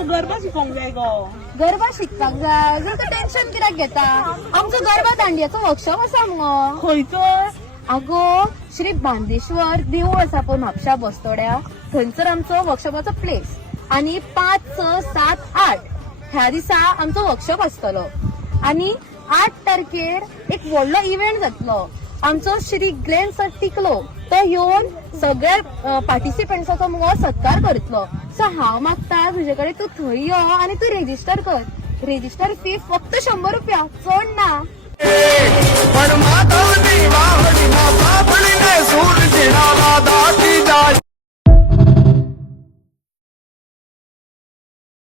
अगो गरबा शिकोंक जाय गो. गरबा शिकपाक जाय जर तू टेन्शन कित्याक घेता. आमचो गरबा दांडियाचो वर्कशॉप आसा मगो. खंयचो? अगो श्री बांदेश्वर देवूळ आसा पळय म्हापशा बसतोड्या थंयसर आमचो वर्कशॉपाचो प्लेस. आणि 5, 6, 7, 8 ह्या दिसा आमचो वर्कशॉप आसतलो. आणि 8 तारखेर एक व्हडलो इव्हेंट जातलो. आमचो श्री ग्रँड सर टिकलो तो येवन सगळ्या पार्टिसिपंट्साचो मगो सत्कार करतलो. सो हांव मागता तुजे कडेन तू थंय यो आनी तू रेजिस्टर कर. रेजिस्टर फी फक्त 100 रुपया, चड ना.